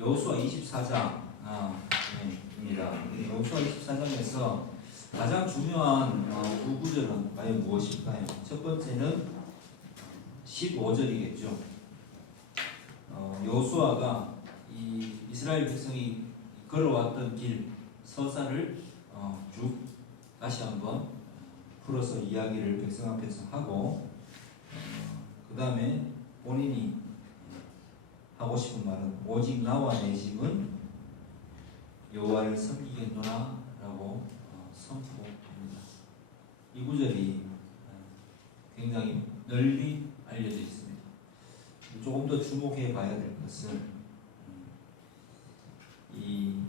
여호수아 24장입니다. 여호수아 24장에서 가장 중요한 두 구절은 과연 무엇일까요? 첫 번째는 15절이겠죠. 여호수아가 이 이스라엘 백성이 걸어왔던 길 서사를 쭉 다시 한번 풀어서 이야기를 백성 앞에서 하고 그 다음에 본인이 하고 싶은 말은 오직 나와 내 집은 여호와를 섬기겠노라 라고 선포합니다. 이 구절이 굉장히 널리 알려져 있습니다. 조금 더 주목해 봐야 될 것은 이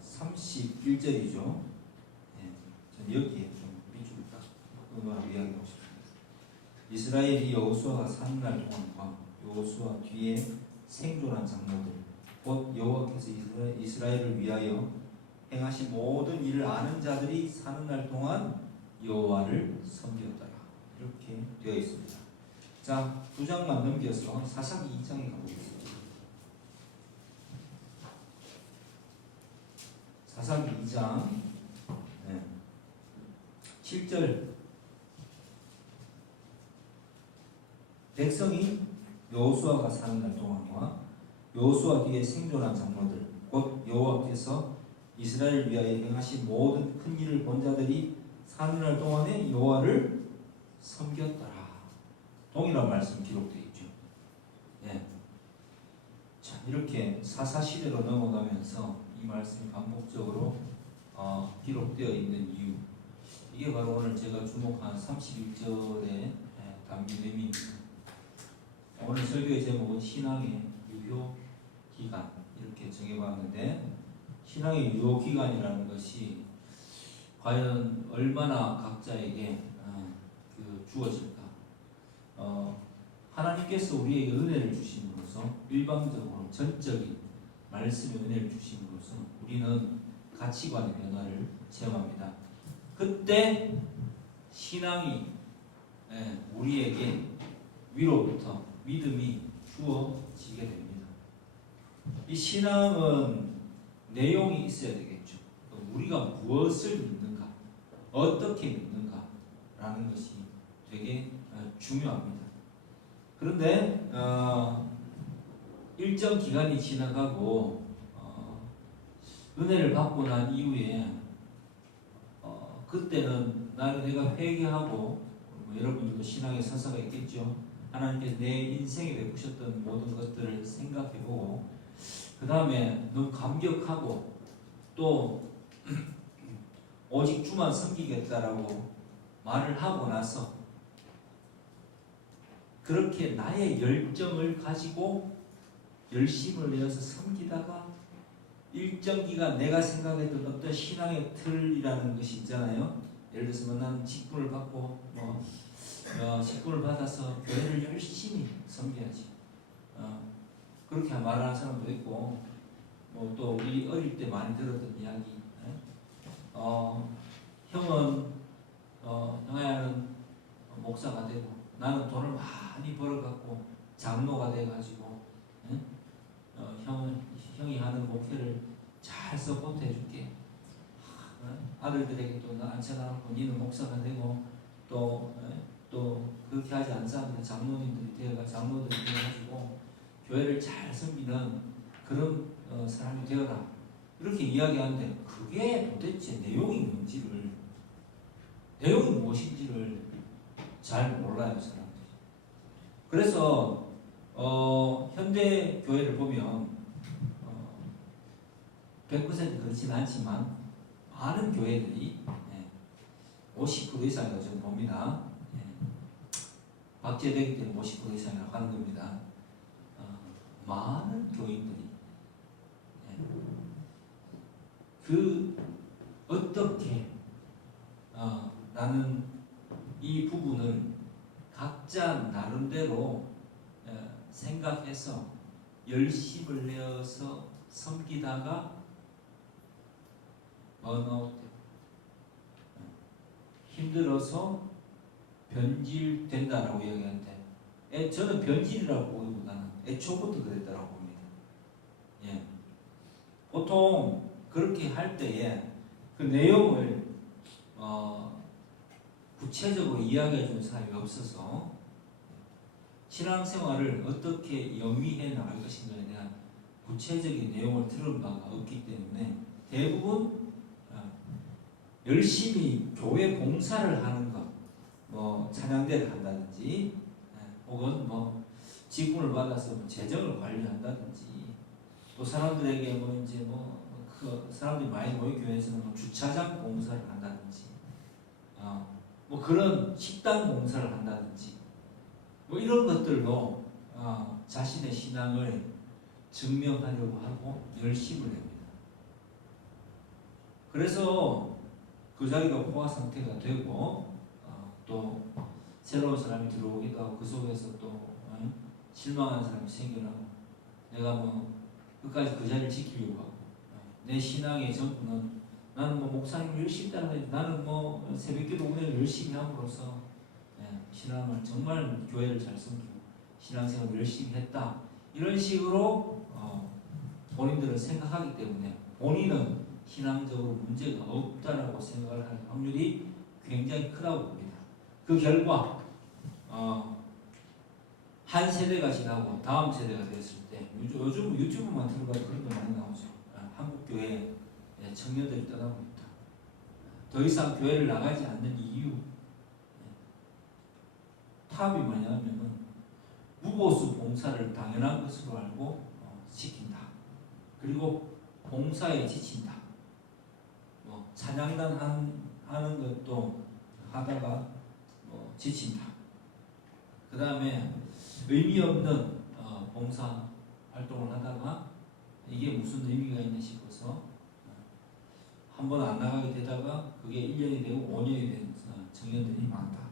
31절이죠. 저는 여기에 좀 밑줄 딱 끊어라고 이야기하고 싶습니다. 이스라엘이 여호수아가 사는 날 동안과 여호수아 뒤에 생존한 장로들 곧 여호와께서 이스라엘을 위하여 행하신 모든 일을 아는 자들이 사는 날 동안 여호와를 섬겼더라. 이렇게 되어 있습니다. 자, 두 장만 넘겨서 사사기 2장에 가보겠습니다. 사사기 2장 7절 백성이 여호수아가 사는 날 동안과 여호수아 뒤에 생존한 장로들 곧 여호와께서 이스라엘을 위하여 행하신 모든 큰 일을 본 자들이 사는 날 동안에 여호와를 섬겼더라. 동일한 말씀 기록되어 있죠. 자, 이렇게 사사시대로 넘어가면서 이 말씀이 반복적으로 기록되어 있는 이유, 이게 바로 오늘 제가 주목한 31절의 담긴 의미입니다. 오늘 설교의 제목은 신앙의 유효기간 이렇게 정해봤는데, 신앙의 유효기간이라는 것이 과연 얼마나 각자에게 주어질까? 하나님께서 우리에게 은혜를 주심으로써 일방적으로 전적인 말씀의 은혜를 주심으로써 우리는 가치관의 변화를 체험합니다. 그때 신앙이 우리에게 위로부터 믿음이 주어지게 됩니다. 이 신앙은 내용이 있어야 되겠죠. 우리가 무엇을 믿는가, 어떻게 믿는가라는 것이 되게 중요합니다. 그런데 일정 기간이 지나가고 은혜를 받고 난 이후에 그때는 내가 회개하고 여러분들도 신앙의 서사가 있겠죠. 하나님께서 내 인생에 베푸셨던 모든 것들을 생각해보고 그 다음에 너무 감격하고 또 오직 주만 섬기겠다라고 말을 하고 나서 그렇게 나의 열정을 가지고 열심을 내어서 섬기다가 일정 기간 내가 생각했던 어떤 신앙의 틀이라는 것이 있잖아요. 예를 들어서 나는 직분을 받고 직분을 받아서 교회를 열심히 섬겨야지. 그렇게 말하는 사람도 있고 또 우리 어릴 때 많이 들었던 이야기. 형은 형아야는 목사가 되고 나는 돈을 많이 벌어갖고 장로가 돼가지고 형이 하는 목회를 잘 서포트 해줄게. 아들들에게 또 나 앉혀놔놓고 니는 목사가 되고 또 그렇게 하지 않은 사람들은 장로들이 되어가지고 교회를 잘 섬기는 그런 사람이 되어라. 이렇게 이야기하는데 그게 도대체 내용이 무엇인지를 잘 몰라요, 사람들이. 그래서 현대 교회를 보면 100% 그렇지는 않지만 많은 교회들이 50% 이상이라고 저는 봅니다. 박제되기 때문에 50% 이상이라고 하는 겁니다. 많은 교인들이 어떻게 나는 이 부분을 각자 나름대로 생각해서 열심을 내어서 섬기다가 번아웃되고 힘들어서 변질된다라고 이야기하는데 저는 변질이라고 보기보다는 애초부터 그랬다고 봅니다. 예. 보통 그렇게 할 때에 그 내용을 구체적으로 이야기해 주는 사람이 없어서 신앙생활을 어떻게 영위해 나갈 것인가에 대한 구체적인 내용을 들은 바가 없기 때문에 대부분 열심히 교회 봉사를 하는 것, 뭐 찬양대를 한다든지 혹은 뭐 직분을 받아서 뭐 재정을 관리한다든지 또 사람들에게 뭐 이제 그 사람들이 많이 모인 교회에서는 뭐 주차장 봉사를 한다든지 뭐 그런 식당 봉사를 한다든지 뭐 이런 것들로 자신의 신앙을 증명하려고 하고 열심을 합니다. 그래서 그 자리가 포화 상태가 되고 또 새로운 사람이 들어오기도 하고 그 속에서 또 실망하는 사람이 생겨나고 내가 뭐 끝까지 그 자리를 지키려고 하고 내 신앙의 전부는 나는 뭐 목사님을 열심히 따라다니고 나는 뭐 새벽기도 운영을 열심히 함으로써 신앙을 정말 교회를 잘 섬기고 신앙생활을 열심히 했다 이런 식으로 본인들은 생각하기 때문에 본인은 신앙적으로 문제가 없다라고 생각을 할 확률이 굉장히 크다고 봅니다. 그 결과 한 세대가 지나고 다음 세대가 됐을 때 요즘 유튜브만 들어가도 그런 거 많이 나오죠. 한국 교회 청년들이 떠나봅니다. 더 이상 교회를 나가지 않는 이유 답이 뭐냐면은 무보수 봉사를 당연한 것으로 알고 지킨다. 그리고 봉사에 지친다. 뭐 찬양단 하는 것도 하다가 지친다. 그 다음에 의미 없는 봉사 활동을 하다가 이게 무슨 의미가 있나 싶어서 한 번 안 나가게 되다가 그게 1년이 되고 5년이 된 청년들이 많다.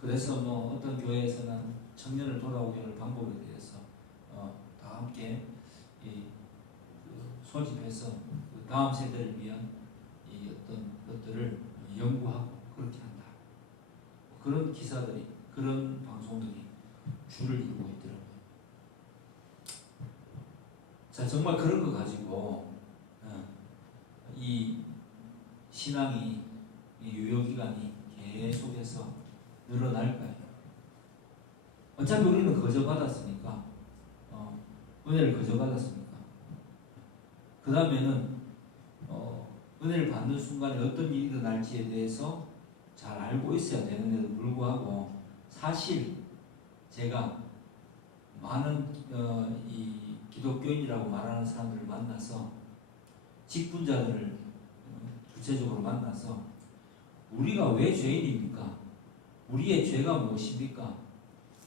그래서 뭐 어떤 교회에서는 청년을 돌아오게 하는 방법에 대해서 다 함께 소집해서 그 다음 세대를 위한 이 어떤 것들을 연구하고 그렇게 한다. 그런 기사들이 그런 방송들이 줄을 이루고 있더라고요. 자, 정말 그런 거 가지고 이 신앙이 이 유효기간이 계속해서 늘어날까요? 어차피 우리는 거저받았으니까 은혜를 거저받았으니까 그 다음에는 은혜를 받는 순간에 어떤 일이 일어날지에 대해서 잘 알고 있어야 되는데도 불구하고 사실 제가 많은 이 기독교인이라고 말하는 사람들을 만나서 직분자들을 구체적으로 만나서 우리가 왜 죄인입니까? 우리의 죄가 무엇입니까?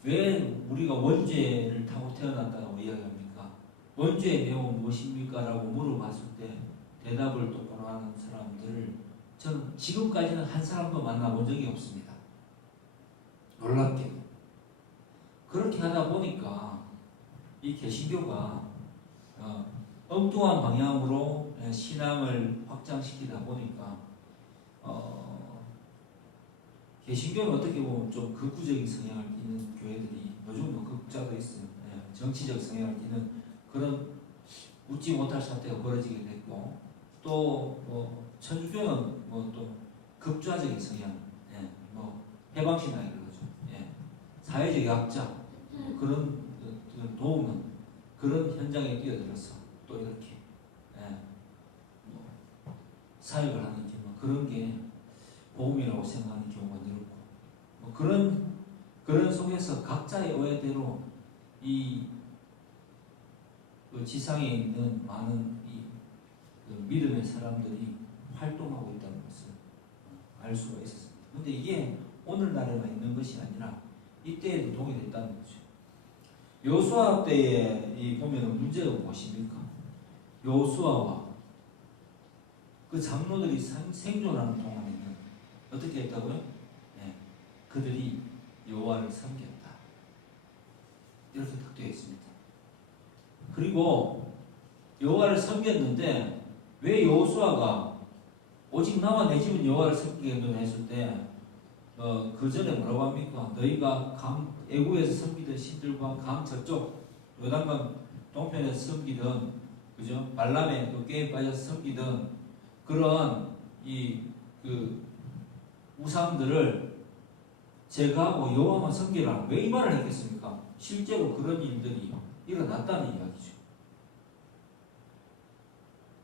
왜 우리가 원죄를 타고 태어났다고 이야기합니까? 원죄의 내용은 무엇입니까? 라고 물어봤을 때 대답을 똑바로 하는 사람들을 저는 지금까지는 한 사람도 만나본 적이 없습니다. 놀랍게도. 그렇게 하다 보니까 이 개신교가 엉뚱한 방향으로 신앙을 확장시키다 보니까 개신교는 어떻게 보면 좀 극우적인 성향을 띠는 교회들이 요즘 뭐 극자도 있어요. 정치적 성향을 띠는 그런 웃지 못할 사태가 벌어지게 됐고 또 천주교는 뭐 또 극좌적인 성향, 뭐 해방신앙이 그러죠. 사회적 약자 그런 도움은 그런 현장에 뛰어들어서 또 이렇게 뭐 사역을 하는 경우 그런 게 복음이라고 생각하는 경우가 늘고 뭐 그런 속에서 각자의 의대로 이 지상에 있는 많은 그 믿음의 사람들이 활동하고 있다는 것을 알 수가 있었습니다. 그런데 이게 오늘날에만 있는 것이 아니라 이때에도 동일했다는 거죠. 여호수아 때에 보면 문제가 무엇입니까? 여호수아와 그 장로들이 생존하는 동안에는 어떻게 했다고요? 그들이 여호와를 섬겼다. 이렇게 딱 되어 있습니다. 그리고 여호와를 섬겼는데 왜 여호수아가 오직 나와 내 집은 여호와를 섬기겠노라 했을 때 그 전에 뭐라고 합니까? 너희가 애구에서 섬기던 신들과 강 저쪽 요단강 동편에서 섬기던 그죠? 발람의 그 게임 빠져서 섬기던 그런 그 우상들을 제거하고 여호와만 섬기라. 왜 이 말을 했겠습니까? 실제로 그런 일들이 일어났다는 이야기죠.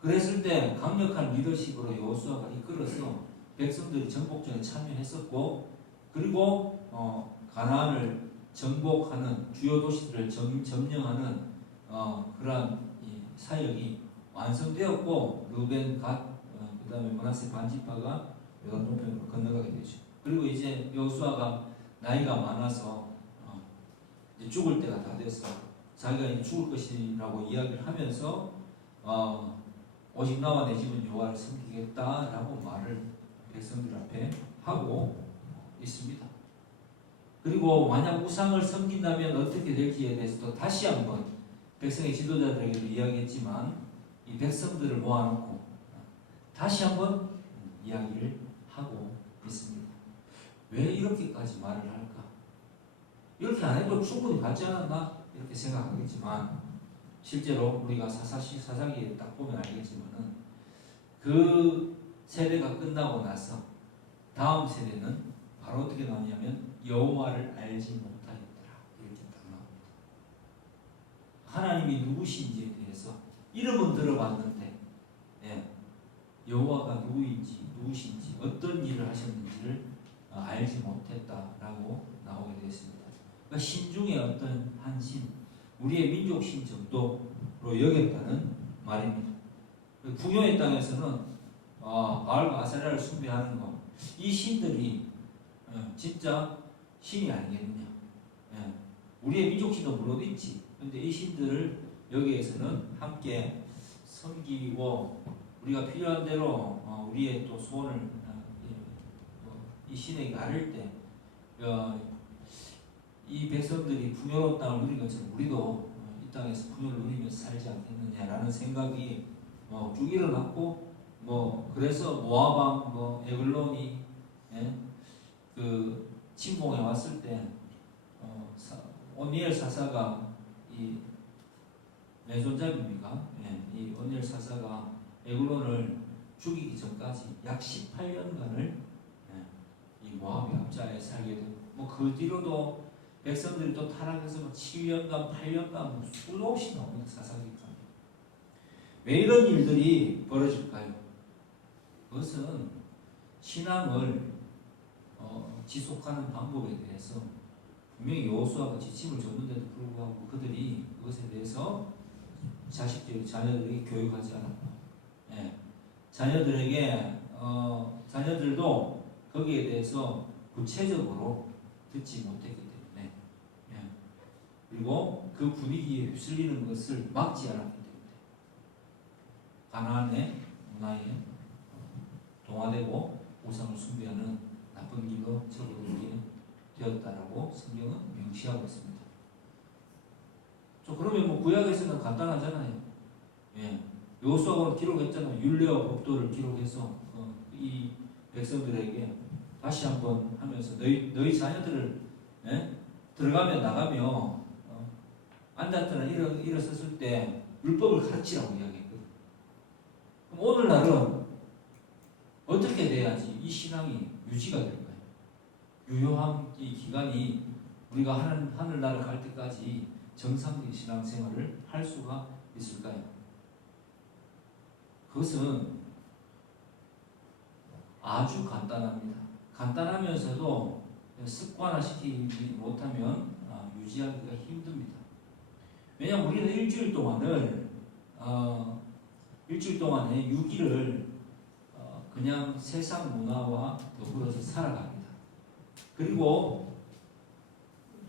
그랬을 때 강력한 리더십으로 여호수아가 이끌어서 백성들이 정복전에 참여했었고, 그리고 가나안을 정복하는 주요 도시들을 점령하는 그러한 사역이 완성되었고, 루벤, 갓, 그다음에 므낫세 반지파가 요단 동편으로 건너가게 되죠. 그리고 이제 여호수아가 나이가 많아서 이제 죽을 때가 다 돼서 자기가 이제 죽을 것이라고 이야기를 하면서 오직 나와 내 집은 여호와를 섬기겠다라고 말을 백성들 앞에 하고 있습니다. 그리고 만약 우상을 섬긴다면 어떻게 될지에 대해서도 다시 한번 백성의 지도자들에게도 이야기했지만 이 백성들을 모아놓고 다시 한번 이야기를 하고 있습니다. 왜 이렇게까지 말을 할까? 이렇게 안 해도 충분히 받지 않았나? 이렇게 생각하겠지만 실제로 우리가 사사기에 딱 보면 알겠지만은 그 세대가 끝나고 나서 다음 세대는 바로 어떻게 나오냐면 여호와를 알지 못하였더라 이렇게 딱 나옵니다. 하나님이 누구신지에 대해서 이름은 들어봤는데 여호와가 누구신지 어떤 일을 하셨는지를 알지 못했다라고 나오게 되었습니다. 그러니까 신 중에 어떤 한 신, 우리의 민족 신 정도로 여겼다는 말입니다. 풍요의 땅에서는 바알과 아세라를 숭배하는 것, 이 신들이 진짜 신이 아니겠느냐? 우리의 민족 신도 물론 있지. 그런데 이 신들을 여기에서는 함께 섬기고 우리가 필요한 대로 우리의 또 소원을 이 신에게 아를 때 이 백성들이 풍요로운 땅을 누린 것처럼 우리도 이 땅에서 풍요를 누리면서 살지 않겠느냐라는 생각이 쭉 일어났고 그래서 모아방 에글론이 그 침공해 왔을 때 오니엘 사사가 이 맨손잡이입니까? 이 오니엘 사사가 에글론을 죽이기 전까지 약 18년간을 이 모압의 압자에 살게 되고 그 뒤로도 백성들이 또 타락해서 7년간 8년간 수도 없이 나옵니다. 사사기가. 왜 이런 일들이 벌어질까요? 그것은 신앙을 지속하는 방법에 대해서 분명히 여호수아가 지침을 줬는데도 불구하고 그들이 그것에 대해서 자녀들에게 교육하지 않았고 자녀들도 거기에 대해서 구체적으로 듣지 못했기 때문에 그리고 그 분위기에 휩쓸리는 것을 막지 않았기 때문에 가나안의 문화에 동화되고 우상을 숭배하는 나쁜 길로 접어들게 되었다라고 성경은 명시하고 있습니다. 그러면 구약에서는 간단하잖아요. 여호수아가 기록했잖아요. 율례와 법도를 기록해서 이 백성들에게 다시 한번 하면서 너희 자녀들을 들어가며 나가며 앉았거나 일어섰을 때 율법을 가르치라고 이야기했거든요. 그럼 오늘날은 어떻게 돼야지 이 신앙이 유지가 될까요? 유효한 이 기간이 우리가 하늘나라 갈 때까지 정상적인 신앙생활을 할 수가 있을까요? 그것은 아주 간단합니다. 간단하면서도 습관화시키지 못하면 유지하기가 힘듭니다. 왜냐하면 우리는 일주일 동안에 6일을 그냥 세상 문화와 더불어서 살아갑니다. 그리고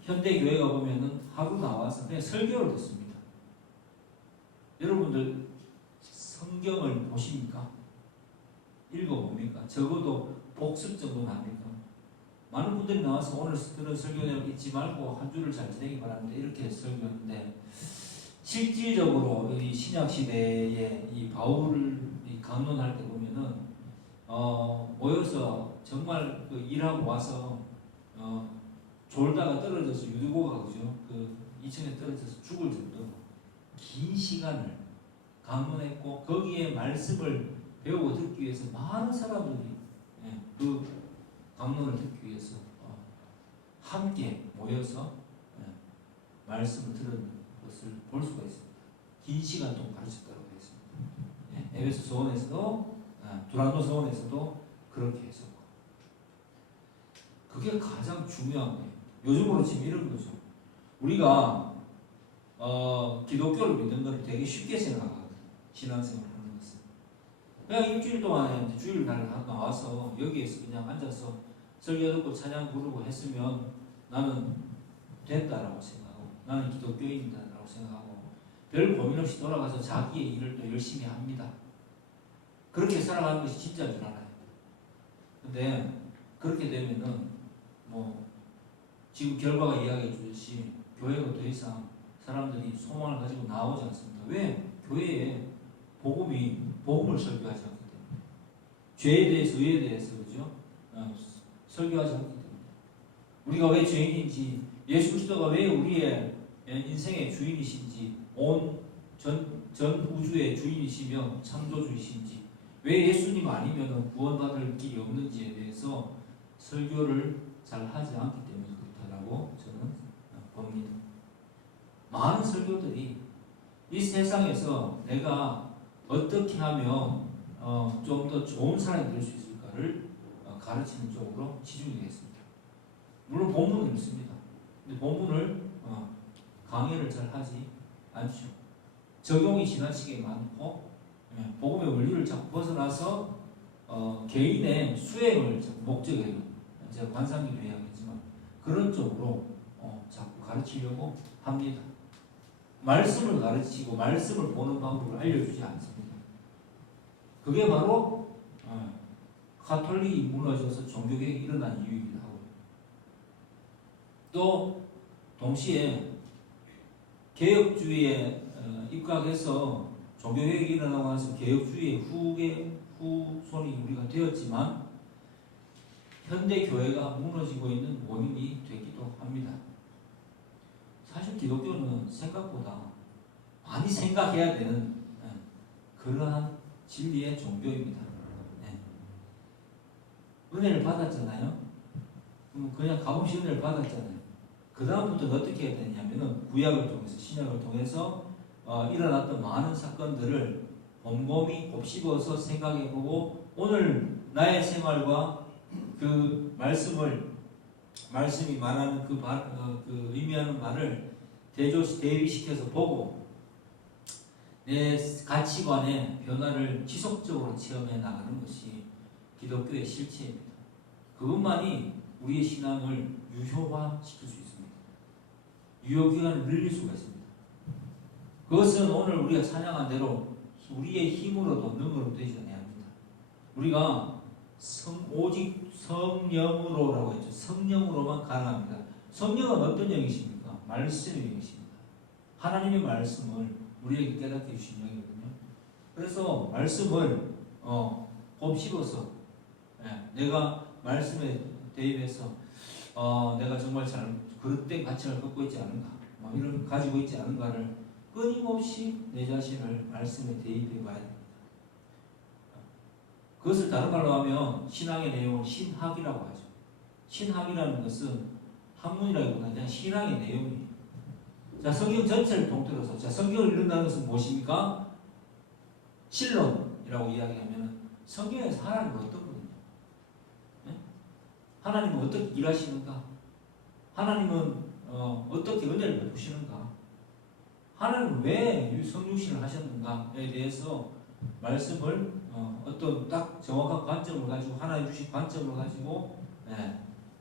현대교회가 보면은 하루 나와서 그냥 설교를 듣습니다. 여러분들 성경을 보십니까? 읽어봅니까? 적어도 복습 정도는 합니까? 많은 분들이 나와서 오늘 들은 설교 내용 잊지 말고 한 주를 잘 지내기 바랍니다. 이렇게 설교하는데 실질적으로 이 신약시대에 이 바울을 강론할 때 보면은 모여서 정말 그 일하고 와서 졸다가 떨어져서 유두고가 그죠? 그 2층에 떨어져서 죽을 정도로 긴 시간을 강론했고 거기에 말씀을 배우고 듣기 위해서 많은 사람들이 그 강론을 듣기 위해서 함께 모여서 말씀을 들은 것을 볼 수가 있습니다. 긴 시간 동안 가르쳤다고 되어 있습니다. 에베소 서원에서도 두란노 서원에서도 그렇게 했었고 그게 가장 중요한 거예요. 요즘으로 지금 이런 거죠. 우리가 기독교를 믿는 걸 되게 쉽게 생각하거든요. 신앙생활을 하는 것은 그냥 일주일 동안에 주일날 나와서 여기에서 그냥 앉아서 설교 듣고 찬양 부르고 했으면 나는 됐다라고 생각하고 나는 기독교인이다라고 생각하고 별 고민 없이 돌아가서 자기의 일을 또 열심히 합니다. 그렇게 살아가는 것이 진짜인 줄 알아요. 근데 그렇게 되면은 뭐 지금 결과가 이야기해 주듯이 교회가 더 이상 사람들이 소망을 가지고 나오지 않습니다. 왜? 교회에 복음을 설교하지 않기 때문에 죄에 대해서 의에 대해서 그죠? 설교하지 않기 때문에 우리가 왜 죄인인지 예수 그리스도가 왜 우리의 인생의 주인이신지 전 우주의 주인이시며 창조주이신지 왜 예수님 아니면 구원받을 길이 없는지에 대해서 설교를 잘 하지 않기 때문에 그렇다라고 저는 봅니다. 많은 설교들이 이 세상에서 내가 어떻게 하면 좀 더 좋은 사람이 될 수 있을까를 가르치는 쪽으로 치중이 되겠습니다. 물론 본문은 있습니다. 근데 본문을 강의를 잘 하지 않죠. 적용이 지나치게 많고 복음의 원리를 자꾸 벗어나서 개인의 수행을 목적으로 제가 관상기도 이야기했지만 그런 쪽으로 자꾸 가르치려고 합니다. 말씀을 가르치고 말씀을 보는 방법을 알려주지 않습니다. 그게 바로 가톨릭이 무너져서 종교개혁이 일어난 이유이기도 하고 또 동시에 개혁주의에 입각해서 종교개혁이 일어나고 나서 개혁주의의 후손이 우리가 되었지만 현대 교회가 무너지고 있는 원인이 되기도 합니다. 사실 기독교는 생각보다 많이 생각해야 되는 그러한 진리의 종교입니다. 은혜를 받았잖아요. 그냥 값없이 은혜를 받았잖아요. 그 다음부터는 어떻게 해야 되냐면은 구약을 통해서 신약을 통해서 일어났던 많은 사건들을 곰곰이 곱씹어서 생각해보고 오늘 나의 생활과 그 말씀이 말하는 그 의미하는 말을 대비시켜서 보고 내 가치관의 변화를 지속적으로 체험해 나가는 것이 기독교의 실체입니다. 그것만이 우리의 신앙을 유효화시킬 수 있습니다. 유효기간을 늘릴 수가 있습니다. 그것은 오늘 우리가 찬양한 대로 우리의 힘으로도 능으로 되지 않습니다. 우리가 오직 성령으로라고 했죠. 성령으로만 가능합니다. 성령은 어떤 영이십니까? 말씀의 영이십니다. 하나님의 말씀을 우리에게 깨닫게 주신 영이거든요. 그래서 말씀을 곱씹어서 내가 말씀에 대입해서 내가 정말 잘 그릇된 가치를 갖고 있지 않은가, 이런 가지고 있지 않은가를 끊임없이 내 자신을 말씀에 대입해 봐야 됩니다. 그것을 다른 말로 하면 신앙의 내용을 신학이라고 하죠. 신학이라는 것은 학문이라기보다는 그냥 신앙의 내용이에요. 자, 성경 전체를 통틀어서 성경을 읽는다는 것은 무엇입니까? 신론이라고 이야기하면 성경에서 하나님은 어떤 분이냐? 하나님은 어떻게 일하시는가? 하나님은 어떻게 은혜를 베푸시는가? 하나님은 왜 성육신을 하셨는가에 대해서 말씀을 어떤 딱 정확한 관점을 가지고 하나님 주신 관점을 가지고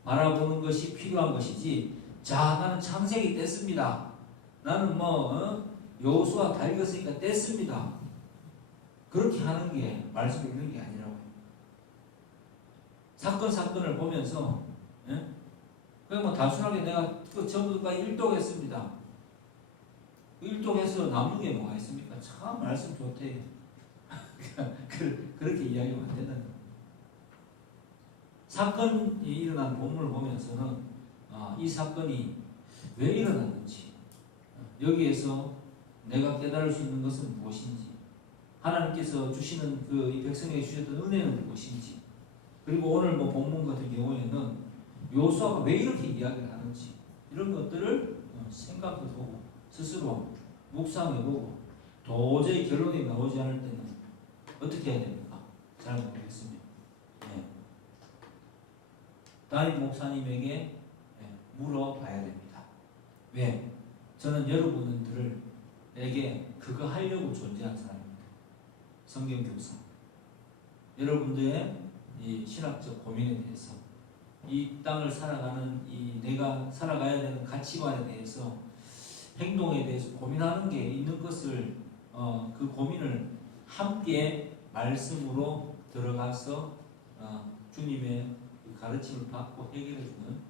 바라보는 것이 필요한 것이지. 자, 나는 창세기 뗐습니다. 나는 여호수아 다 읽었으니까 뗐습니다. 그렇게 하는 게 말씀 읽는 게 아니라고요. 사건을 보면서 그냥 단순하게 내가 전부까지 일독했습니다. 일독해서 남는 게 뭐가 있습니까? 참 말씀 좋대. 그렇게 이야기하면 안 된다는 거예요. 사건이 일어난 본문을 보면서는 이 사건이 왜 일어났는지, 여기에서 내가 깨달을 수 있는 것은 무엇인지, 하나님께서 주시는 이 백성에게 주셨던 은혜는 무엇인지, 그리고 오늘 본문 같은 경우에는 요수아가 왜 이렇게 이야기를 하는지, 이런 것들을 생각해보고 스스로 묵상해보고 도저히 결론이 나오지 않을 때는 어떻게 해야 됩니까? 잘 모르겠습니다. 담임 목사님에게 물어봐야 됩니다. 왜? 저는 여러분들에게 그거 하려고 존재한 사람입니다. 성경 교사. 여러분들의 이 신학적 고민에 대해서, 이 땅을 살아가는 내가 살아가야 되는 가치관에 대해서, 행동에 대해서 고민하는 게 있는 것을 그 고민을 함께 말씀으로 들어가서 주님의 가르침을 받고 해결해주는,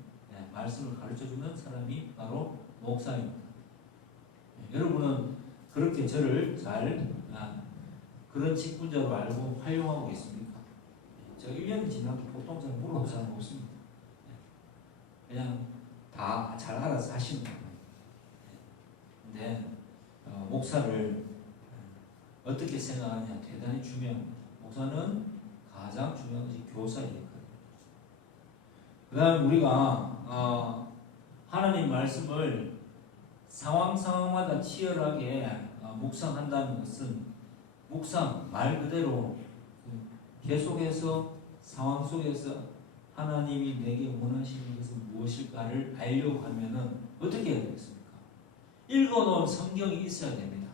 말씀을 가르쳐주는 사람이 바로 목사입니다. 여러분은 그렇게 저를 잘 그런 직분자로 알고 활용하고 있습니까? 제가 1년이 지나도 보통 잘 물어볼 사람 없습니다. 그냥 다 잘 알아서 하시는 거예요. 근데 목사를 어떻게 생각하느냐 대단히 중요합니다. 목사는 가장 중요한 것이 교사의 역할입니다. 그 다음에 우리가 하나님 말씀을 상황마다 치열하게 묵상한다는 것은, 묵상 말 그대로 계속해서 상황 속에서 하나님이 내게 원하시는 것은 무엇일까를 알려고 하면은 어떻게 해야 되겠습니까? 읽어놓은 성경이 있어야 됩니다.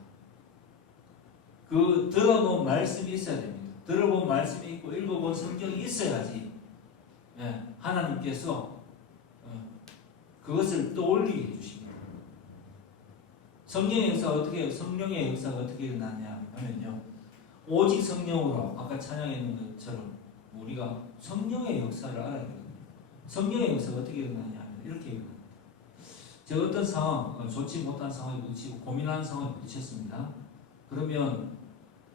그 들어놓은 말씀이 있어야 됩니다. 들어본 말씀이 있고 읽어본 성경이 있어야지 하나님께서 그것을 떠올리게 해주십니다. 성령의 역사가 어떻게 일어나냐 하면요, 오직 성령으로, 아까 찬양했는 것처럼 우리가 성령의 역사를 알아야 되거든요. 성령의 역사가 어떻게 일어나냐 하면 이렇게 일어납니다. 제가 어떤 상황, 좋지 못한 상황에 부딪히고 고민하는 상황에 부딪혔습니다. 그러면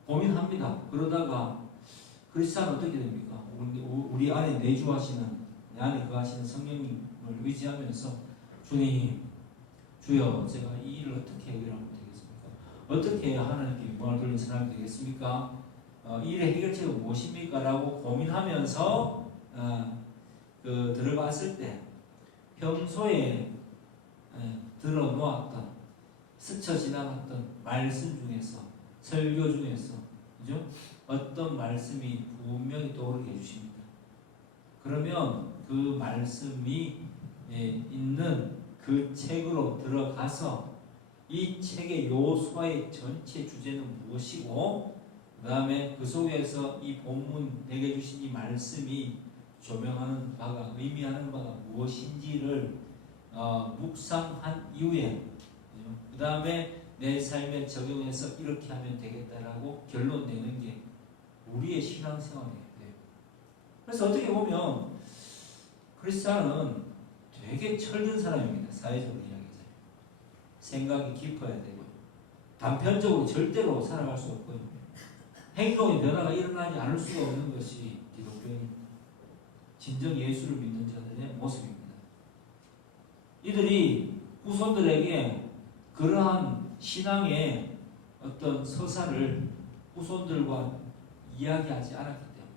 고민합니다. 그러다가 크리스찬은 어떻게 됩니까? 우리 안에 내주하시는, 내 안에 거하시는 성령님을 의지하면서, 주여 제가 이 일을 어떻게 해결하면 되겠습니까? 어떻게 해야 하나님께 영광을 돌리는 사람이 되겠습니까? 이 일의 해결책은 무엇입니까? 라고 고민하면서 들어갔을 때 평소에 들어놓았던, 스쳐 지나갔던 말씀 중에서, 설교 중에서, 그죠? 어떤 말씀이 분명히 떠오르게 해주십니다. 그러면 그 말씀이 있는 그 책으로 들어가서 이 책의 요소의 전체 주제는 무엇이고, 그 다음에 그 속에서 이 본문 내게 주신 이 말씀이 조명하는 바가, 의미하는 바가 무엇인지를 묵상한 이후에, 그 다음에 내 삶에 적용해서 이렇게 하면 되겠다라고 결론 내는 게 우리의 신앙생활이에요. 그래서 어떻게 보면 크리스찬은 되게 철든 사람입니다. 사회적으로 이야기하자면 생각이 깊어야 되고요, 단편적으로 절대로 살아갈 수 없고요, 행동의 변화가 일어나지 않을 수가 없는 것이 기독교인입니다. 진정 예수를 믿는 자들의 모습입니다. 이들이 후손들에게 그러한 신앙의 어떤 서사를 후손들과 이야기하지 않았기 때문에,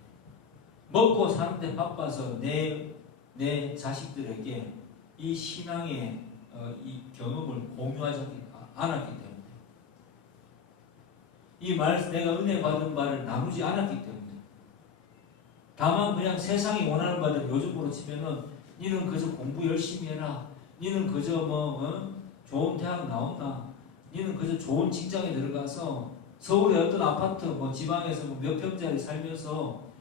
먹고 사는데 바빠서 내 자식들에게 이 신앙의 이 경험을 공유하지 않았기 때문에, 이 내가 은혜 받은 바를 나누지 않았기 때문에, 다만 그냥 세상이 원하는 바를 요즘으로 치면은 니는 그저 공부 열심히 해라, 니는 그저 좋은 대학 나온다, 니는 그저 좋은 직장에 들어가서 서울의 어떤 아파트 지방에서 몇 평짜리 살면서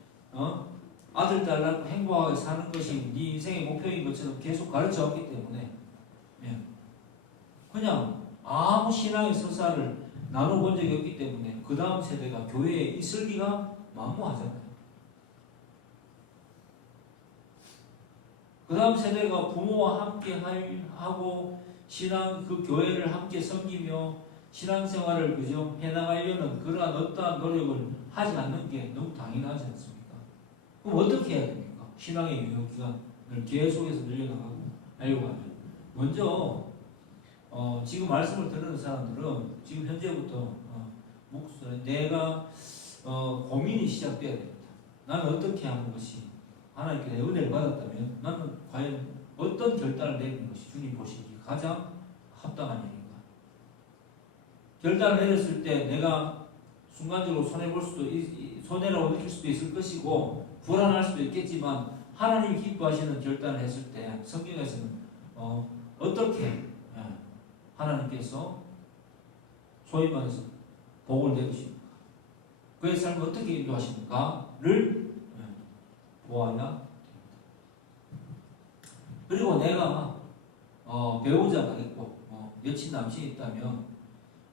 아들 딸 낳고 행복하게 사는 것이 네 인생의 목표인 것처럼 계속 가르쳐왔기 때문에 그냥 아무 신앙의 서사를 나눠본 적이 없기 때문에 그 다음 세대가 교회에 있을기가 만무하잖아요. 그 다음 세대가 부모와 함께 하고 신앙 그 교회를 함께 섬기며 신앙생활을 그저 해나가려는 그러한 어떠한 노력을 하지 않는 게 너무 당연하지 않습니까? 그럼 어떻게 해야 됩니까? 신앙의 유효기간을 계속해서 늘려나가고 하려고 하죠. 먼저 지금 말씀을 들은 사람들은 지금 현재부터 내가 고민이 시작돼야 됩니다. 나는 어떻게 하는 것이 하나님께 내 은혜를 받았다면 나는 과연 어떤 결단을 내리는 것이 주님 보시기에 가장 합당한 일인가. 결단을 내렸을 때 내가 순간적으로 손해라고 느낄 수도 있을 것이고 불안할 수도 있겠지만 하나님이 기뻐하시는 결단을 했을 때 성경에서는 어떻게 하나님께서 소위 말해서 복을 내리십니까? 그의 삶을 어떻게 인도하십니까를 보아야 됩니다. 그리고 내가 배우자가 있고 여친 남친이 있다면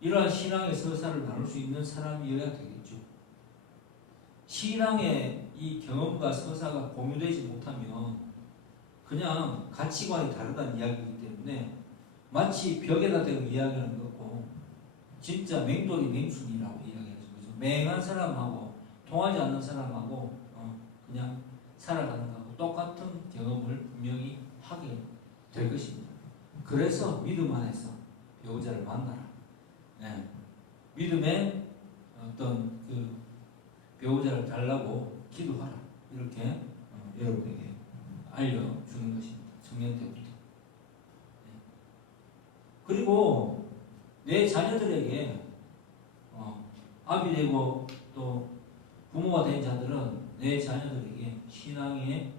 이러한 신앙의 서사를 나눌 수 있는 사람이어야 되겠죠. 신앙의 이 경험과 서사가 공유되지 못하면 그냥 가치관이 다르다는 이야기이기 때문에 마치 벽에다 대고 이야기하는 거고 진짜 맹독이 맹순이라고 이야기하죠. 그래서 맹한 사람하고 통하지 않는 사람하고 그냥 살아가는 거하고 똑같은 경험을 분명히 하게 될 것입니다. 그래서 믿음 안에서 배우자를 만나라. 믿음의 어떤 그 배우자를 달라고 기도하라. 이렇게 여러분에게 알려주는 것입니다. 청년 때부터. 그리고 내 자녀들에게 아비 되고 또 부모가 된 자들은 내 자녀들에게 신앙의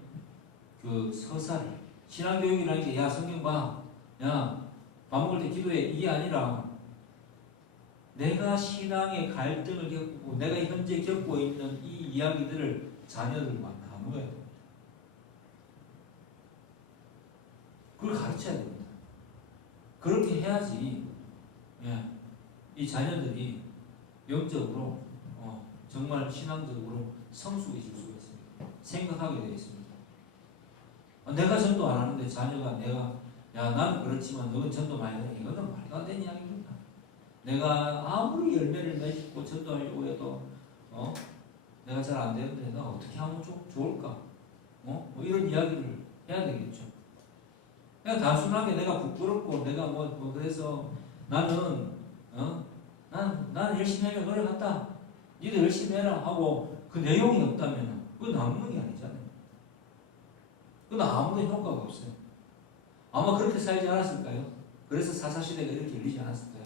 그 서사를 신앙 교육이라는 게 야 성경 봐, 야 밥 먹을 때 기도해 이게 아니라 내가 신앙의 갈등을 겪고 내가 현재 겪고 있는 이 이야기들을 자녀들과 나누어야 됩니다. 그걸 가르쳐야 됩니다. 그렇게 해야지 이 자녀들이 영적으로 정말 신앙적으로 성숙해질 수가 있습니다. 생각하게 되어 있습니다. 내가 전도 안 하는데 자녀가 야 나는 그렇지만 너는 전도 많이 해. 이거는 말도 안 되는 이야기입니다. 내가 아무리 열매를 맺고 전도하려고 해도 내가 잘 안 되는데 나 어떻게 하면 좋을까? 뭐 이런 이야기를 해야 되겠죠. 그냥 단순하게 내가 부끄럽고 내가 그래서 나는 열심히 하려 노력한다. 니도 열심히 해라 하고 그 내용이 없다면 그건 나누는 게 아니잖아요. 그건 아무런 효과가 없어요. 아마 그렇게 살지 않았을까요? 그래서 사사시대가 이렇게 열리지 않았을까요?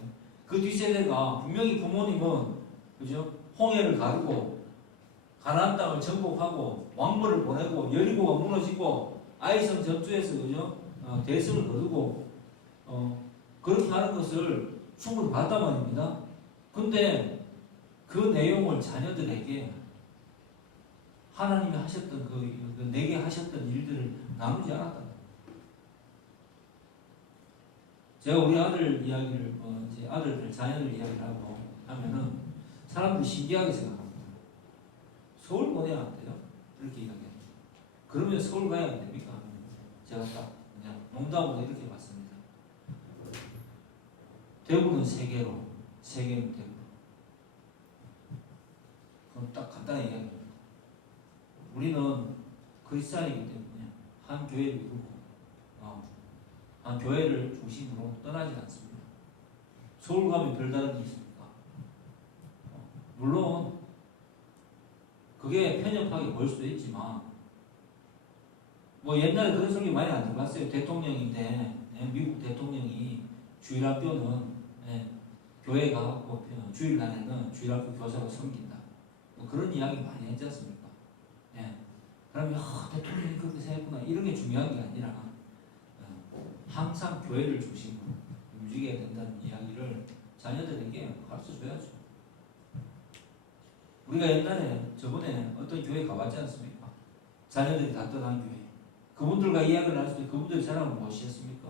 그 뒷세대가 분명히 부모님은 그죠? 홍해를 가르고 가나안 땅을 정복하고 왕벌을 보내고 여리고가 무너지고 아이성 전투에서 그죠? 대승을 거두고 그렇게 하는 것을 충분히 봤단 말입니다. 근데 그 내용을 자녀들에게 하나님이 하셨던 내게 하셨던 일들을 나누지 않았다. 제가 우리 아들 이야기를 이제 아들들 자녀들 이야기를 하고 하면은 사람들이 신기하게 생각합니다. 서울 보내야 안 돼요? 이렇게 이야기합니다. 그러면 서울 가야 안 됩니까? 제가 딱 그냥 농담으로 이렇게 봤습니다. 대구는 세계로, 세계는 대구. 그럼 딱 간단히 이야기합니다. 우리는 그리스도인이기 때문에 한 교회를 이루고 한 교회를 중심으로 떠나지 않습니다. 서울 가면 별다른 게 있습니까? 물론 그게 편협하게 보일 수도 있지만 옛날에 그런 소리 많이 안 들어봤어요. 대통령인데 미국 대통령이 주일학교는 교회가 주일날에는 주일학교 교사로 섬긴다. 그런 이야기 많이 했지 않습니까? 그러면 대통령이 그렇게 생각했구나 이런 게 중요한 게 아니라 항상 교회를 중심으로 움직여야 된다는 이야기를 자녀들에게 가르쳐줘야죠. 우리가 옛날에 저번에 어떤 교회 가봤지 않습니까? 자녀들이 다 떠난 교회. 그분들과 이야기를 할 때 그분들의 자랑은 무엇이었습니까?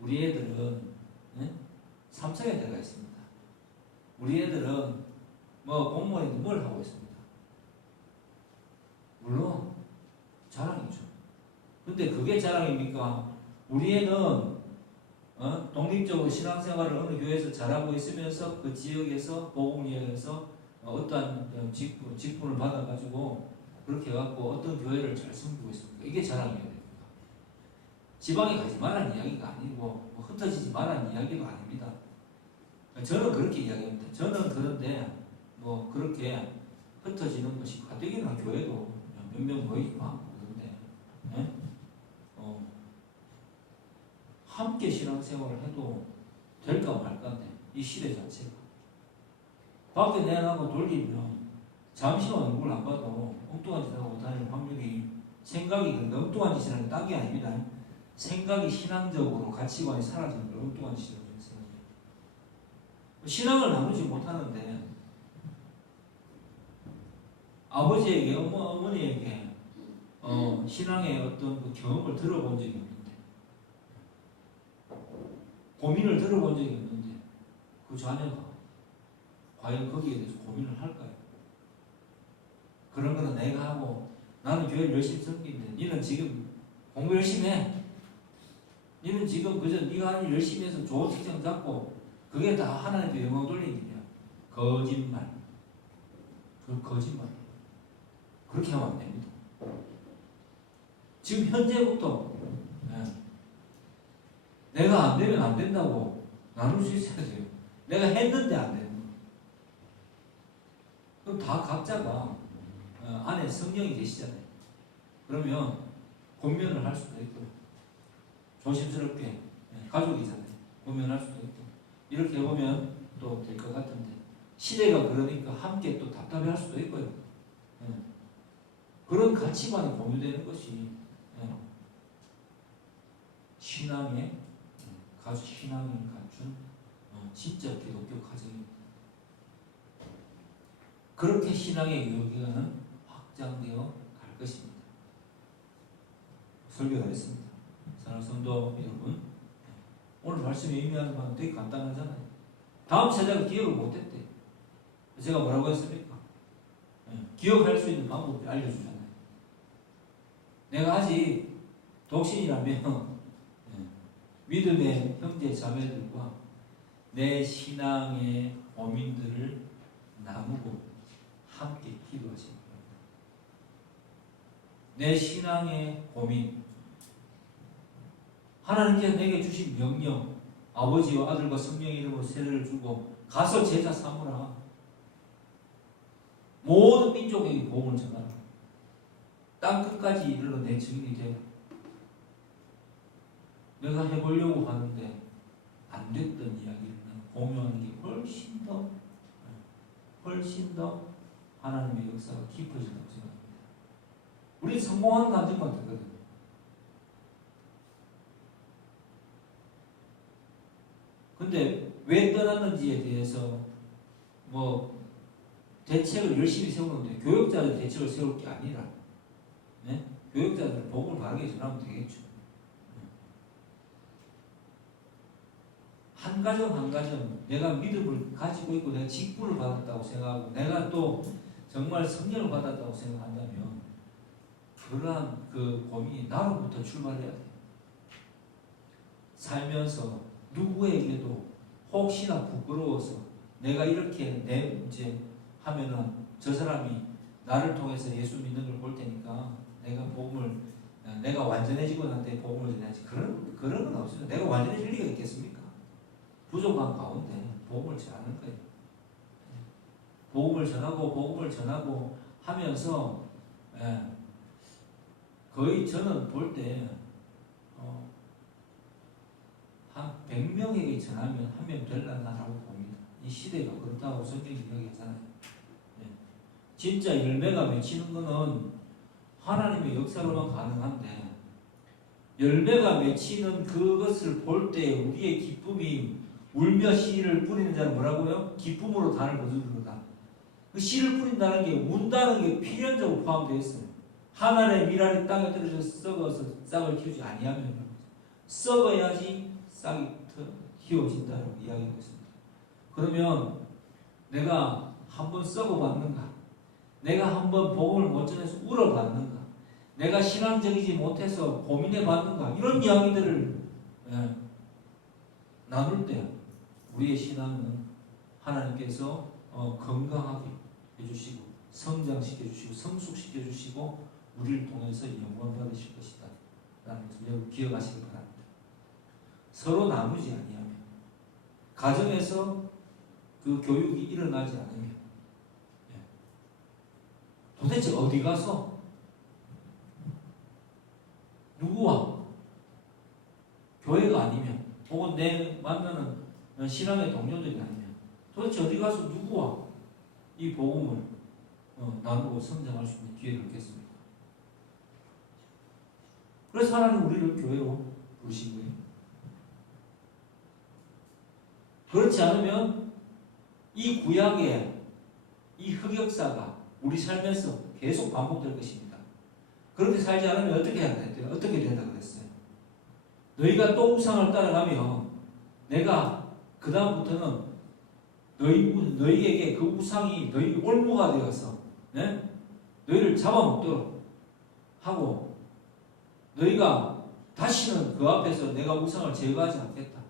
우리 애들은 3성에 들어가 있습니다. 우리 애들은 공무원인데 뭘 하고 있습니다. 물론 자랑이죠. 근데 그게 자랑입니까? 우리 애는 독립적으로 신앙생활을 어느 교회에서 잘하고 있으면서 그 지역에서 복음위에서 어떠한 직분을 받아가지고 그렇게 해갖고 어떤 교회를 잘 섬기고 있습니까? 이게 자랑이어야 됩니다. 지방에 가지 말라는 이야기가 아니고 뭐 흩어지지 말라는 이야기도 아닙니다. 저는 그렇게 이야기합니다. 저는 그런데 뭐 그렇게 흩어지는 것이 가뜩이나 교회도 몇 명 모이지 않고 그런데 예? 함께 신앙생활을 해도 될까 말까인데 이 시대 자체가 밖에 내놔고 돌리면 잠시만 얼굴 안 봐도 엉뚱한 짓 하고 다니는 확률이 생각이 그런데 엉뚱한 짓이라는 게 딴 게 아닙니다. 생각이 신앙적으로 가치관이 사라지는 걸 엉뚱한 짓이라고 생각해요. 신앙을 나누지 못하는데 아버지에게 어머니에게 신앙의 어떤 그 경험을 들어본 적이 없는데 고민을 들어본 적이 없는데 그 자녀가 과연 거기에 대해서 고민을 할까요? 그런 거는 내가 하고 나는 교회를 열심히 섬기는데 니는 지금 공부 열심히 해. 니는 지금 그저 네가 하는 일 열심히 해서 좋은 직장 잡고 그게 다 하나님께 영광 돌리는 일이야. 거짓말. 그 거짓말이에요. 그렇게 하면 안 됩니다. 지금 현재부터 내가 안 되면 안 된다고 나눌 수 있어야 돼요. 내가 했는데 안 되는 거. 그럼 다 각자가 안에 성령이 계시잖아요. 그러면 권면을 할 수도 있고 조심스럽게 가족이잖아요. 권면할 수도 있고 이렇게 해보면 또 될 것 같은데 시대가 그러니까 함께 또 답답해할 수도 있고요. 그런 가치관이 공유되는 것이 신앙의 신앙을 갖춘 진짜 기독교 가정입니다. 그렇게 신앙의 유효기간은 확장되어 갈 것입니다. 설교를 했습니다. 사랑하는 성도 여러분, 오늘 말씀에 의미하는 바는 되게 간단하잖아요. 다음 세대가 기억을 못했대. 제가 뭐라고 했습니까? 기억할 수 있는 방법을 알려주잖아요. 내가 아직 독신이라면 믿음의 형제 자매들과 내 신앙의 고민들을 나누고 함께 기도하시기 바랍니다. 내 신앙의 고민, 하나님께서 내게 주신 명령, 아버지와 아들과 성령의 이름으로 세례를 주고 가서 제자 삼으라. 모든 민족에게 복음을 전하라. 땅 끝까지 이르러 내 증인이 되라. 내가 해보려고 하는데 안 됐던 이야기를 공유하는 게 훨씬 더 하나님의 역사가 깊어진다고 생각합니다. 우리 성공하는 감정만 되거든요. 근데 왜 떠났는지에 대해서 뭐 대책을 열심히 세우는데 교역자들 대책을 세울 게 아니라 교역자들 복음을 바르게 전하면 되겠죠. 한 가정 한 가정 내가 믿음을 가지고 있고 내가 직분을 받았다고 생각하고 내가 또 정말 성령을 받았다고 생각한다면 그러한 그 고민이 나로부터 출발해야 돼요. 살면서 누구에게도 혹시나 부끄러워서 내가 이렇게 이제 하면은 저 사람이 나를 통해서 예수 믿는 걸 볼 테니까 내가 완전해지고 난 뒤에 복음을 전해야지. 그런 건 없어요. 내가 완전해질 리가 있겠습니까? 부족한 가운데 복음을 전하는 거예요. 복음을 전하고 하면서 거의 저는 볼 때 한 100명에게 전하면 한 명 될라나라고 봅니다. 이 시대가 그렇다고 성경이 이야기하잖아요. 진짜 열매가 맺히는 거는 하나님의 역사로만 가능한데 열매가 맺히는 그것을 볼 때 우리의 기쁨이 울며 씨를 뿌리는 자는 뭐라고요? 기쁨으로 단을 거두는다. 그 씨를 뿌린다는 게 운다는 게 필연적으로 포함되어 있어요. 하늘의 밀알이 땅에 떨어져 썩어서 싹을 키우지 아니하면 썩어야지 싹이 키워진다고 이야기하고 있습니다. 그러면 내가 한번 썩어봤는가? 내가 한번 복음을 못 전해서 울어봤는가? 내가 신앙적이지 못해서 고민해봤는가? 이런 이야기들을 나눌 때 우리의 신앙은 하나님께서 건강하게 해주시고 성장시켜 주시고 성숙시켜 주시고 우리를 통해서 영광 받으실 것이다 라는 것을 여러분 기억하시기 바랍니다. 서로 나누지 아니하면, 가정에서 그 교육이 일어나지 않으면 도대체 어디 가서 누구와 교회가 아니면 혹은 내 만나는 신앙의 동료들이 아니면 도대체 어디 가서 누구와 이 복음을 나누고 성장할 수 있는 기회를 얻겠습니까? 그래서 하나님 우리를 교회로 부르신 거예요. 그렇지 않으면 이 구약의 이 흑역사가 우리 삶에서 계속 반복될 것입니다. 그렇게 살지 않으면 어떻게 해야 돼요? 어떻게 된다 그랬어요? 너희가 또 우상을 따라가면 내가 그 다음부터는 너희에게 그 우상이 너희 올무가 되어서 너희를 잡아먹도록 하고 너희가 다시는 그 앞에서 내가 우상을 제거하지 않겠다.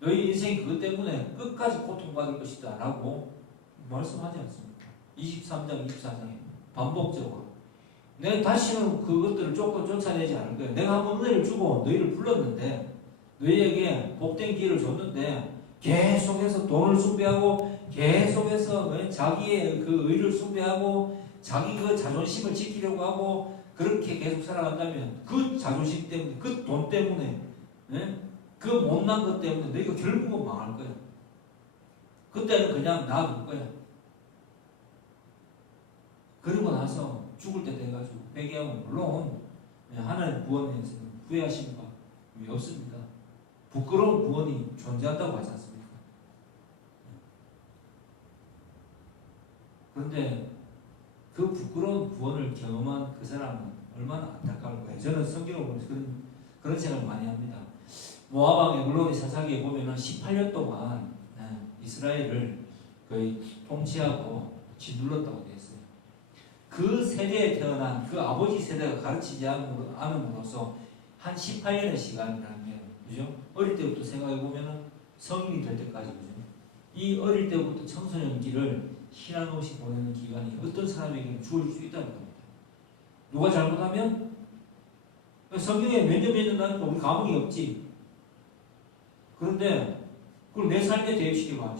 너희 인생이 그것 때문에 끝까지 고통받을 것이다 라고 말씀하지 않습니까? 23장, 24장에 반복적으로 내가 다시는 그것들을 쫓아내지 않을 거야. 내가 한번 은혜를 주고 너희를 불렀는데 너희에게 복된 기회를 줬는데 계속해서 돈을 숭배하고 계속해서 자기의 그 의를 숭배하고 자기 그 자존심을 지키려고 하고 그렇게 계속 살아간다면 그 자존심 때문에 그 돈 때문에 그 못난 것 때문에 너희가 결국은 망할 거야. 그때는 그냥 놔둘 거야. 그러고 나서 죽을 때 돼가지고 회개하면 물론 하나님 구원에서는 후회하신 바 없습니다. 부끄러운 구원이 존재한다고 하지 않습니까? 그런데 그 부끄러운 구원을 경험한 그 사람은 얼마나 안타까운 거예요. 저는 성경을 보면서 그런 생각을 많이 합니다. 모압왕의 물론이 사사기에 보면 18년 동안 이스라엘을 거의 통치하고 짓눌렀다고 되어 있어요. 그 세대에 태어난 그 아버지 세대가 가르치지 않음으로써 한 18년의 시간이라는 게, 그죠? 어릴 때부터 생각해 보면 성인이 될 때까지, 그죠? 이 어릴 때부터 청소년기를 신앙 없이 보내는 기간이 어떤 사람에게는 주어질 수 있다는 겁니다. 누가 잘못하면 성경에 몇 년 나니까 우리 감흥이 없지. 그런데 그걸 내 삶에 대입시켜봐.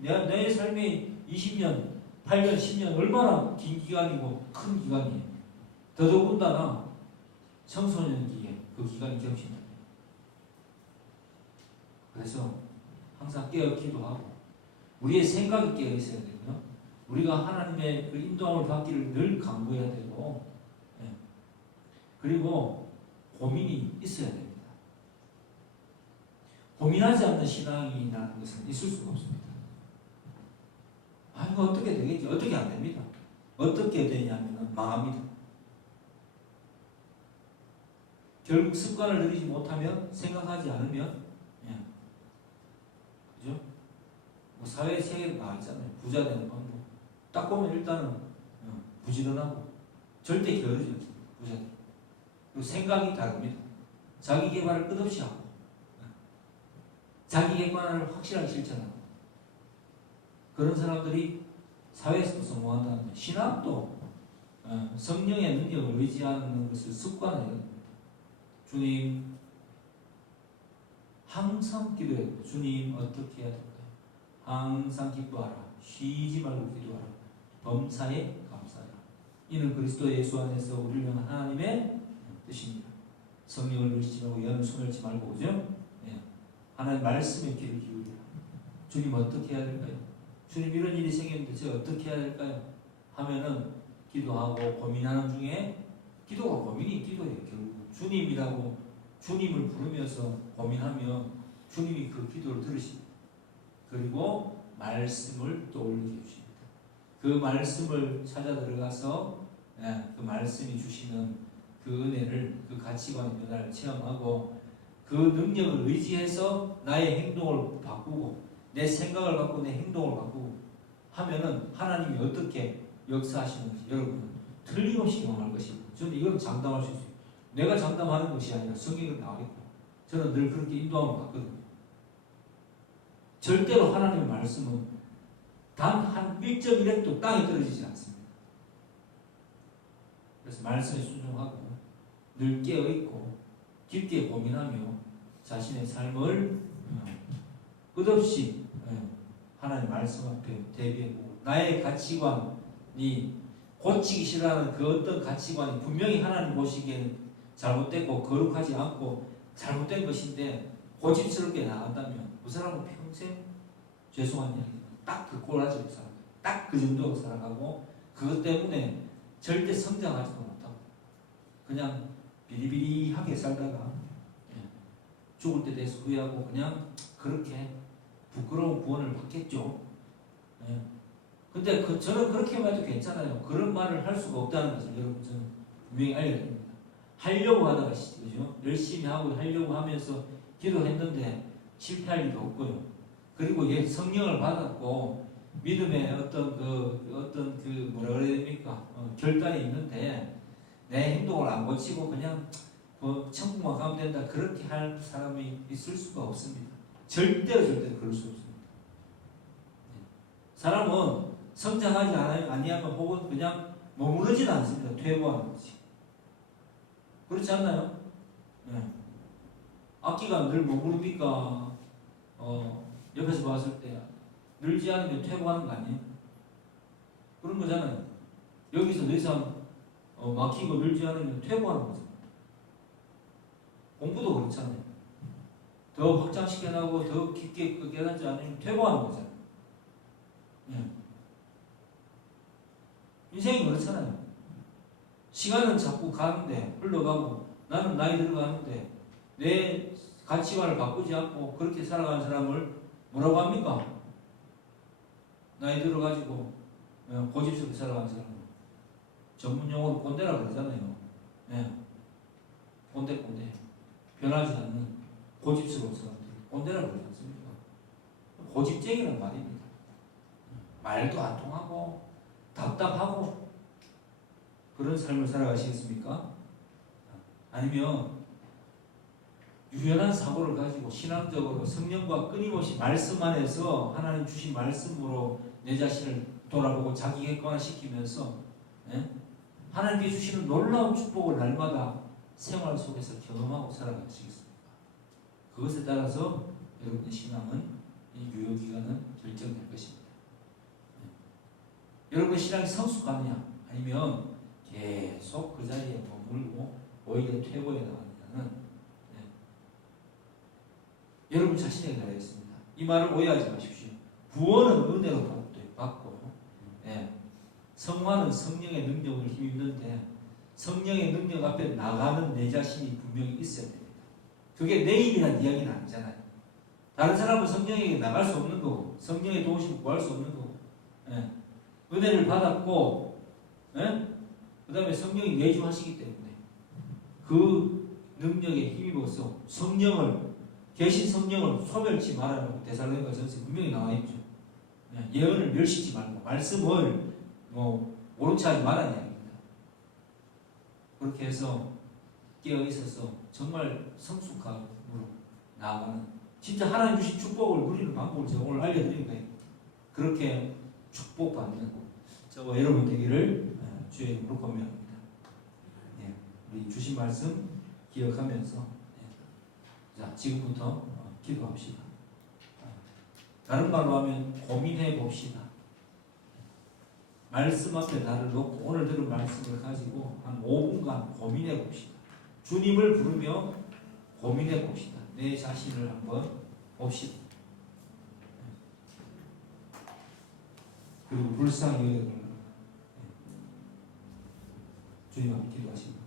내 삶의 20년, 8년, 10년 얼마나 긴 기간이고 큰 기간이에요. 더더군다나 청소년기에 그 기간이 겹친다. 그래서 항상 깨어 기도하고 우리의 생각이 깨어 있어야 되고요. 우리가 하나님의 그 인도함을 받기를 늘 강구해야 되고, 그리고 고민이 있어야 됩니다. 고민하지 않는 신앙이라는 것은 있을 수가 없습니다. 이거 어떻게 되겠지? 어떻게 안 됩니다. 어떻게 되냐면 망합니다. 결국 습관을 들이지 못하면, 생각하지 않으면, 그죠? 뭐 사회 세계에 나와 있잖아요. 부자 되는 방법. 딱 보면 일단은 부지런하고 절대 게으르지 않습니다. 부자들. 그리고 생각이 다릅니다. 자기 개발을 끝없이 하고 자기 객관화를 확실하게 실천하고 그런 사람들이 사회에서도 성공한다는 신앙도 성령의 능력을 의지하는 것을 습관화해야 됩니다. 주님 항상 기도해야 됩니다. 주님 어떻게 해야 될까요? 항상 기뻐하라. 쉬지 말고 기도하라. 범사에 감사하라. 이는 그리스도 예수 안에서 우리를 향한 하나님의 뜻입니다. 성령을 놓치지 말고 연을 소멸치 말고, 그죠? 하나님 말씀에 귀를 기울이라. 주님 어떻게 해야 될까요? 주님 이런 일이 생겼는데 제가 어떻게 해야 될까요? 하면은 기도하고 고민하는 중에 기도가 고민이 기도예요. 결국 주님이라고 주님을 부르면서 고민하면 주님이 그 기도를 들으십니다. 그리고 말씀을 떠올리게 해주십니다. 그 말씀을 찾아 들어가서 그 말씀이 주시는 그 은혜를, 그 가치관의 변화를 체험하고 그 능력을 의지해서 나의 행동을 바꾸고 내 생각을 바꾸고 내 행동을 바꾸고 하면은 하나님이 어떻게 역사하시는지 여러분은 틀림없이 경험할 것입니다. 저는 이건 장담할 수 있어요. 내가 장담하는 것이 아니라 성경에 나오겠고 저는 늘 그렇게 인도함을 받거든요. 절대로 하나님의 말씀은 단 한 1.1획도 땅에 떨어지지 않습니다. 그래서 말씀에 순종하고 늘 깨어있고 깊게 고민하며 자신의 삶을 끝없이 하나님 말씀 앞에 대비하고 나의 가치관이 고치기 싫어하는 그 어떤 가치관이 분명히 하나님 보시기에는 잘못됐고 거룩하지 않고 잘못된 것인데 고집스럽게 나간다면 그 사람은 평생 죄송한 이야기지만 딱 그 꼴라지로 살아가요. 딱 그 정도로 살아가고 그것 때문에 절대 성장하지도 못하고 그냥 비리비리하게 살다가 죽을 때 돼서 후회하고 그냥 그렇게 부끄러운 구원을 받겠죠. 근데 저는 그렇게만 해도 괜찮아요. 그런 말을 할 수가 없다는 것을 여러분 저는 분명히 알려드립니다. 하려고 하다가 그죠? 열심히 하고 하려고 하면서 기도했는데 실패할 일도 없고요. 그리고 성령을 받았고 믿음의 어떤 그 뭐라 그래야 됩니까? 결단이 있는데 내 행동을 안 고치고 그냥 천국만 가면 된다 그렇게 할 사람이 있을 수가 없습니다. 절대로 그럴 수 없습니다. 사람은 성장하지 아니하면 혹은 그냥 머무르지는 않습니다. 퇴보하는 거지. 그렇지 않나요? 악기가 늘 머무릅니까? 옆에서 봤을 때 늘지 않으면 퇴보하는 거 아니에요? 그런 거잖아요. 여기서 더 이상 막히고 늘지 않으면 퇴보하는 거죠. 공부도 그렇잖아요. 더 확장시켜나가고 더 깊게 깨닫지 않으면 퇴보하는 거잖아요. 인생이 그렇잖아요. 시간은 자꾸 가는데 흘러가고 나는 나이 들어가는데 내 가치관을 바꾸지 않고 그렇게 살아가는 사람을 뭐라고 합니까? 나이 들어가지고 고집스럽게 살아가는 사람 전문 용어로 꼰대라고 그러잖아요. 꼰대 변하지 않는 고집스러운 사람들 꼰대라고 그러지 않습니까? 고집쟁이란 말입니다. 말도 안 통하고 답답하고 그런 삶을 살아가시겠습니까? 아니면 유연한 사고를 가지고 신앙적으로 성령과 끊임없이 말씀 안에서 하나님 주신 말씀으로 내 자신을 돌아보고 자기 객관화시키면서 하나님께 주시는 놀라운 축복을 날마다 생활 속에서 경험하고 살아가시겠습니까? 그것에 따라서 여러분의 신앙은 이 유효기간은 결정될 것입니다. 여러분의 신앙이 성숙하느냐 아니면 계속 그 자리에 머물고 오히려 퇴보해 나가느냐는 여러분 자신에게 달려있습니다. 이 말을 오해하지 마십시오. 구원은 은혜로 받고 성화는 성령의 능력을 힘입는데 성령의 능력 앞에 나가는 내 자신이 분명히 있어야 됩니다. 그게 내 힘이란 이야기는 아니잖아요. 다른 사람은 성령에게 나갈 수 없는 거고 성령의 도우심을 구할 수 없는 거고 은혜를 받았고 그 다음에 성령이 내주하시기 때문에 그 능력에 힘입어서 계신 성령을 소멸치 말하라고 데살로니가 전서에 분명히 나와 있죠. 예언을 멸시지 말고 말씀을 옳은 체 하지 말라는 이야기입니다. 그렇게 해서 깨어 있어서 정말 성숙함으로 나아가는 진짜 하나님 주신 축복을 누리는 방법을 제가 오늘 알려드린 거예요. 그렇게 축복받는 저와 여러분 되기를 주의 이름으로 권면합니다. 우리 주신 말씀 기억하면서 자 지금부터 기도합시다. 다른 말로 하면 고민해 봅시다. 말씀 앞에 나를 놓고 오늘 들은 말씀을 가지고 한 5분간 고민해 봅시다. 주님을 부르며 고민해 봅시다. 내 자신을 한번 봅시다. 그리고 불쌍히 여겨달라. 주님 앞에 기도하십니다.